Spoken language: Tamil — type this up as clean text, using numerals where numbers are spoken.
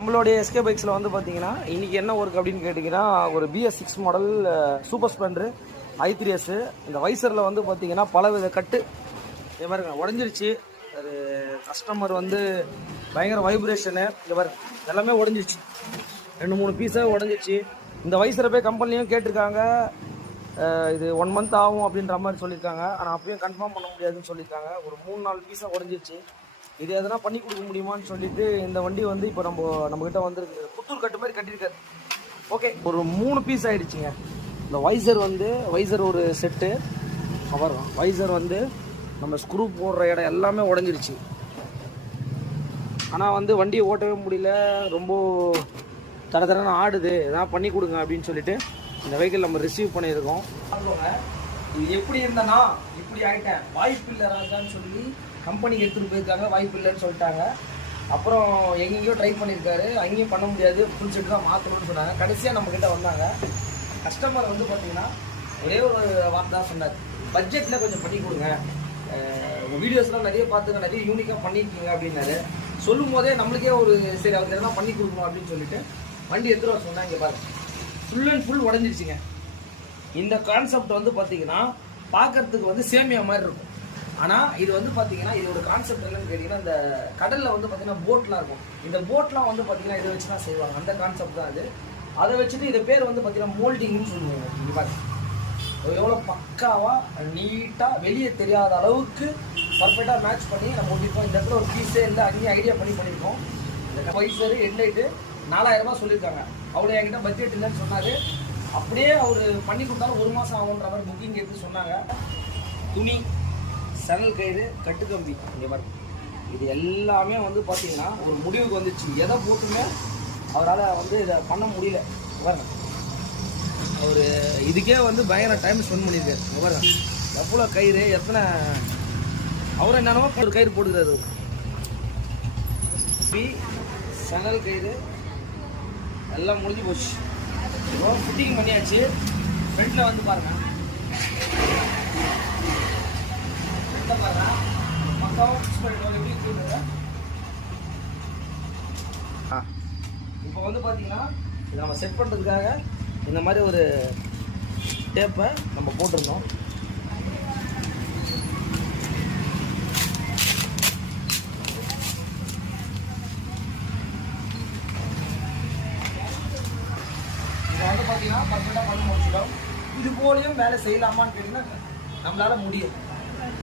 நம்மளுடைய எஸ்கே பைக்ஸில் வந்து பார்த்தீங்கன்னா இன்றைக்கி என்ன ஒர்க் அப்படின்னு கேட்டிங்கன்னா ஒரு BS6 model super Splendor i3s. இந்த வைசரில் வந்து பார்த்தீங்கன்னா பலவித கட்டு இது மாதிரி உடஞ்சிருச்சு. அது கஸ்டமர் வந்து பயங்கர வைப்ரேஷனு இது மாதிரி எல்லாமே உடஞ்சிருச்சு. 2-3 பீஸாக உடஞ்சிச்சு. இந்த வைசரை போய் கம்பெனிலையும் கேட்டிருக்காங்க. இது 1 மந்த் ஆகும் அப்படின்ற மாதிரி சொல்லியிருக்காங்க. ஆனால் அப்பயும் கன்ஃபார்ம் பண்ண முடியாதுன்னு சொல்லியிருக்காங்க. ஒரு 3-4 பீஸாக உடஞ்சிருச்சு. இது எதனா பண்ணி கொடுக்க முடியுமான்னு சொல்லிட்டு இந்த வண்டி வந்து இப்போ நம்மகிட்ட வந்துருக்கு. புத்தூர் கட்டு மாதிரி கட்டியிருக்காரு. ஓகே, ஒரு 3 பீஸ் ஆகிடுச்சிங்க. இந்த வைசர் ஒரு செட்டு வரும். வைசர் வந்து நம்ம ஸ்க்ரூ போடுற இடம் எல்லாமே உடஞ்சிருச்சு. ஆனால் வந்து வண்டியை ஓட்டவே முடியல, ரொம்ப தடன்னு ஆடுது. எதாவது பண்ணி கொடுங்க அப்படின்னு சொல்லிட்டு இந்த வெஹிக்கிள் நம்ம ரிசீவ் பண்ணியிருக்கோம். இது எப்படி இருந்தனா இப்படி ஆகிட்டேன், வாய்ப்பு இல்லை ராஜான்னு சொல்லி கம்பெனிக்கு எடுத்துகிட்டு போயிருக்காங்க. வாய்ப்பு இல்லைன்னு சொல்லிட்டாங்க. அப்புறம் எங்கெங்கேயோ ட்ரை பண்ணியிருக்காரு, அங்கேயும் பண்ண முடியாது, ஃபுல் செட்டு தான் மாற்றணும்னு சொன்னாங்க. கடைசியாக நம்மக்கிட்ட வந்தாங்க. கஸ்டமர் வந்து பார்த்தீங்கன்னா ஒரே ஒரு வார்த்தை தான் சொன்னார், பட்ஜெட்டில் கொஞ்சம் பண்ணி கொடுங்க, உங்கள் வீடியோஸ்லாம் நிறைய பார்த்துங்க, நிறைய யூனிக்காக பண்ணியிருக்கீங்க அப்படின்னாரு. சொல்லும் போதே நம்மளுக்கே ஒரு சரி அவருக்கு எதனா பண்ணி கொடுக்கணும் அப்படின்னு சொல்லிட்டு வண்டி எடுத்துகிட்டு வர சொன்னாங்க. இங்கே பாருங்க, ஃபுல் அண்ட் ஃபுல் உடஞ்சிருச்சுங்க. இந்த கான்செப்ட் வந்து பார்த்தீங்கன்னா பார்க்கறதுக்கு வந்து சேமியா மாதிரி இருக்கும். ஆனால் இது வந்து பார்த்தீங்கன்னா இதோட கான்செப்ட் என்னன்னு கேட்டிங்கன்னா, இந்த கடலில் வந்து பார்த்தீங்கன்னா போட்லாம் இருக்கும். இந்த போட்லாம் வந்து பார்த்தீங்கன்னா இதை வச்சு தான் செய்வாங்க. அந்த கான்செப்ட் தான் அது. அதை வச்சுட்டு இது பேர் வந்து பார்த்தீங்கன்னா மோல்டிங்னு சொல்லுவாங்க. இங்கே பாருங்க எவ்வளோ பக்காவாக நீட்டாக வெளியே தெரியாத அளவுக்கு பர்ஃபெக்டாக மேட்ச் பண்ணி நம்ம ஓட்டிருக்கோம். இந்த இடத்துல ஒரு பீஸே இல்லை, அங்கேயும் ஐடியா பண்ணியிருக்கோம். இந்த வைசரு ஹெட்லைட்டு 4000 ரூபா சொல்லியிருக்காங்க. அவ்வளோ என்கிட்ட பட்ஜெட் இல்லைன்னு சொன்னார். அப்படியே அவர் பண்ணி கொடுத்தாலும் 1 மாதம் ஆகுன்ற மாதிரி புக்கிங் எடுத்து சொன்னாங்க. துணி, சணல் கயிறு, கட்டுக்கம்பி, இங்கே பாருங்க, இது எல்லாமே வந்து பார்த்தீங்கன்னா ஒரு முடிவுக்கு வந்துச்சு. எதை போட்டுமே அவரால் வந்து இதை பண்ண முடியல. பாருங்க, அவர் இதுக்கே வந்து பயங்கர டைம் ஸ்பெண்ட் பண்ணியிருக்காரு. இங்கே பாருங்க எவ்வளோ கயிறு, எத்தனை அவரை என்னென்னமோ ஒரு கயிறு போட்டுக்கிறாரு. சணல் கயிறு எல்லாம் முடிஞ்சு போச்சு. ஃபிட்டிங் பண்ணியாச்சு. ஃப்ரண்ட்டில் வந்து பாருங்க, இப்போ வந்து பார்த்தீங்கன்னா இதை நம்ம செட் பண்ணுறதுக்காக இந்த மாதிரி ஒரு டேப்பை நம்ம போட்டிருந்தோம். இதை வந்து பார்த்தீங்கன்னா பர்ஃபெக்டாக பண்ணி முடிச்சிடும். இது போலையும் வேலை செய்யலாமான்னு கேட்டிங்கன்னா நம்மளால முடியும்.